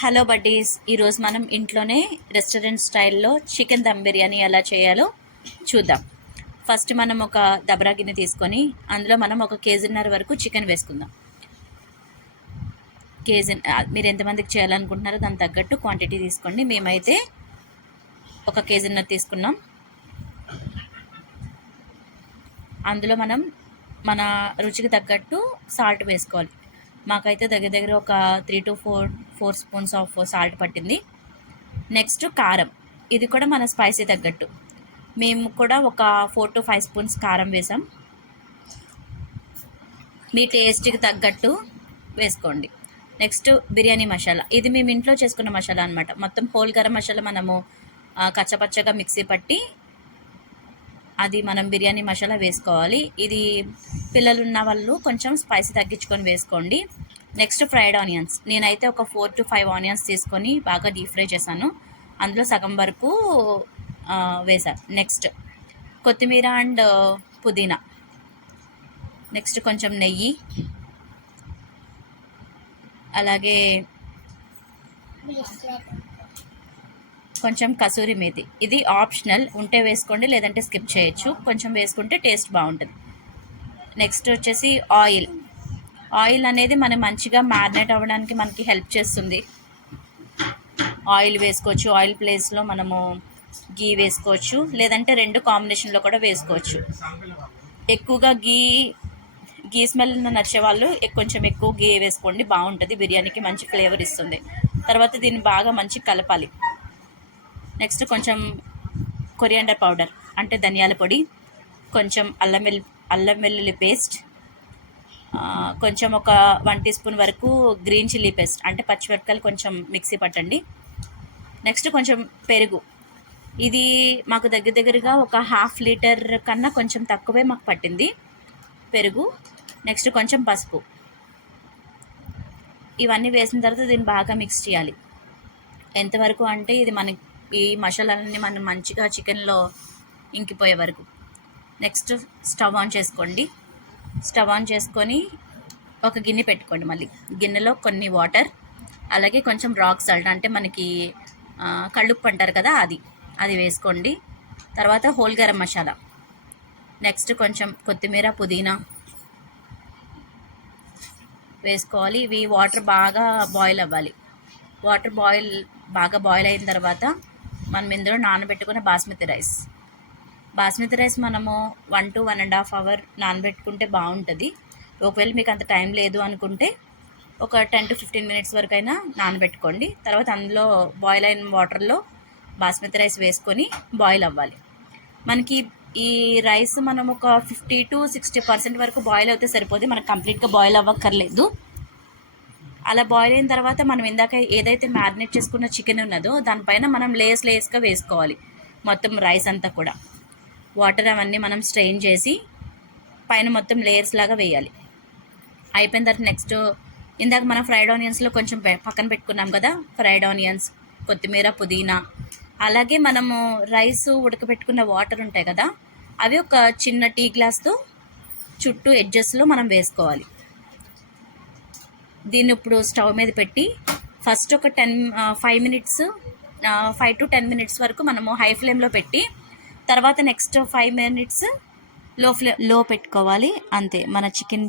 Hello buddies, ఈరోజు మనం ఇంట్లోనే రెస్టారెంట్ స్టైల్లో చికెన్ దమ్ బిర్యానీ ఎలా చేయాలో చూద్దాం. ఫస్ట్ మనం ఒక దబరా గిన్నె తీసుకొని అందులో మనం 1.5 కేజీ వరకు చికెన్ వేసుకుందాం. మీరు ఎంతమందికి చేయాలనుకుంటున్నారో దానికి తగ్గట్టు క్వాంటిటీ తీసుకోండి. మేమైతే 1.5 కేజీ తీసుకున్నాం. అందులో మనం మన రుచికి తగ్గట్టు సాల్ట్ వేసుకోవాలి. మాకైతే దగ్గర ఒక 3 to 4 స్పూన్స్ ఆఫ్ సాల్ట్ పట్టింది. నెక్స్ట్ కారం, ఇది కూడా మన స్పైసీ తగ్గట్టు. మేము కూడా ఒక 4 to 5 స్పూన్స్ కారం వేసాం. మీ టేస్ట్కి తగ్గట్టు వేసుకోండి. నెక్స్ట్ బిర్యానీ మసాలా, ఇది మేము ఇంట్లో చేసుకున్న మసాలా అనమాట. మొత్తం హోల్ గరం మసాలా మనము కచ్చపచ్చగా మిక్సీ పట్టి అది మనం బిర్యానీ మసాలా వేసుకోవాలి. ఇది పిల్లలు ఉన్న వాళ్ళు కొంచెం స్పైసీ తగ్గించుకొని వేసుకోండి. నెక్స్ట్ ఫ్రైడ్ ఆనియన్స్, నేనైతే ఒక 4 to 5 ఆనియన్స్ తీసుకొని బాగా డీప్ ఫ్రై చేశాను. అందులో సగం వరకు వేసాను. నెక్స్ట్ కొత్తిమీర అండ్ పుదీనా, నెక్స్ట్ కొంచెం నెయ్యి, అలాగే కొంచెం కసూరి మేతి. ఇది ఆప్షనల్, ఉంటే వేసుకోండి లేదంటే స్కిప్ చేయొచ్చు. కొంచెం వేసుకుంటే టేస్ట్ బాగుంటుంది. నెక్స్ట్ వచ్చేసి ఆయిల్ అనేది మనం మంచిగా మ్యారినేట్ అవ్వడానికి మనకి హెల్ప్ చేస్తుంది. ఆయిల్ వేసుకోవచ్చు, ఆయిల్ ప్లేస్లో మనము గీ వేసుకోవచ్చు, లేదంటే రెండు కాంబినేషన్లో కూడా వేసుకోవచ్చు. ఎక్కువగా గీ స్మెల్ నచ్చే వాళ్ళు కొంచెం ఎక్కువ గీ వేసుకోండి, బాగుంటుంది, బిర్యానీకి మంచి ఫ్లేవర్ ఇస్తుంది. తర్వాత దీన్ని బాగా మంచి కలపాలి. నెక్స్ట్ కొంచెం కొరియాండర్ పౌడర్ అంటే ధనియాల పొడి, కొంచెం అల్లం వెల్లుల్లి పేస్ట్, కొంచెం ఒక 1 teaspoon వరకు గ్రీన్ చిల్లీ పేస్ట్ అంటే పచ్చిమిరపకాయలు కొంచెం మిక్సీ పట్టండి. నెక్స్ట్ కొంచెం పెరుగు, ఇది మాకు దగ్గరగా ఒక 1/2 లీటర్ కన్నా కొంచెం తక్కువే మాకు పట్టింది పెరుగు. నెక్స్ట్ కొంచెం పసుపు. ఇవన్నీ వేసిన తర్వాత దీన్ని బాగా మిక్స్ చేయాలి. ఎంతవరకు అంటే ఇది ఈ మసాలాలన్నీ మనం మంచిగా చికెన్లో ఇంకిపోయే వరకు. నెక్స్ట్ స్టవ్ ఆన్ చేసుకోండి. స్టవ్ ఆన్ చేసుకొని ఒక గిన్నె పెట్టుకోండి. మళ్ళీ గిన్నెలో కొన్ని వాటర్, అలాగే కొంచెం రాక్ సాల్ట్ అంటే మనకి కళ్ళుప్పు అంటారు కదా, అది వేసుకోండి. తర్వాత హోల్ గరం మసాలా, నెక్స్ట్ కొంచెం కొత్తిమీర పుదీనా వేసుకోవాలి. ఇవి వాటర్ బాగా బాయిల్ అవ్వాలి. వాటర్ బాగా బాయిల్ అయిన తర్వాత మనం ఇందులో నానబెట్టుకున్న బాస్మతి రైస్ మనము 1 to 1.5 hours నానబెట్టుకుంటే బాగుంటుంది. ఒకవేళ మీకు అంత టైం లేదు అనుకుంటే ఒక 10 to 15 minutes వరకు అయినా నానబెట్టుకోండి. తర్వాత అందులో బాయిల్ అయిన వాటర్లో బాస్మతి రైస్ వేసుకొని బాయిల్ అవ్వాలి. మనకి ఈ రైస్ మనం ఒక 50 to 60% వరకు బాయిల్ అయితే సరిపోతుంది, మనకు కంప్లీట్గా బాయిల్ అవ్వక్కర్లేదు. అలా బాయిల్ అయిన తర్వాత మనం ఇందాక ఏదైతే మ్యారినేట్ చేసుకున్న చికెన్ ఉన్నదో దానిపైన మనం లేయర్స్గా వేసుకోవాలి. మొత్తం రైస్ అంతా కూడా వాటర్ అవన్నీ మనం స్ట్రెయిన్ చేసి పైన మొత్తం లేయర్స్ లాగా వేయాలి. అయిపోయిన తర్వాత నెక్స్ట్ ఇందాక మనం ఫ్రైడ్ ఆనియన్స్లో కొంచెం పక్కన పెట్టుకున్నాం కదా, ఫ్రైడ్ ఆనియన్స్, కొత్తిమీర పుదీనా, అలాగే మనము రైస్ ఉడకబెట్టుకున్న వాటర్ ఉంటాయి కదా, అవి ఒక చిన్న టీ గ్లాస్తో చుట్టూ ఎడ్జెస్లో మనం వేసుకోవాలి. దీన్ని ఇప్పుడు స్టవ్ మీద పెట్టి ఫస్ట్ ఒక 5 to 10 minutes వరకు మనము హై ఫ్లేమ్లో పెట్టి, తర్వాత నెక్స్ట్ 5 minutes లో పెట్టుకోవాలి. అంతే, మన చికెన్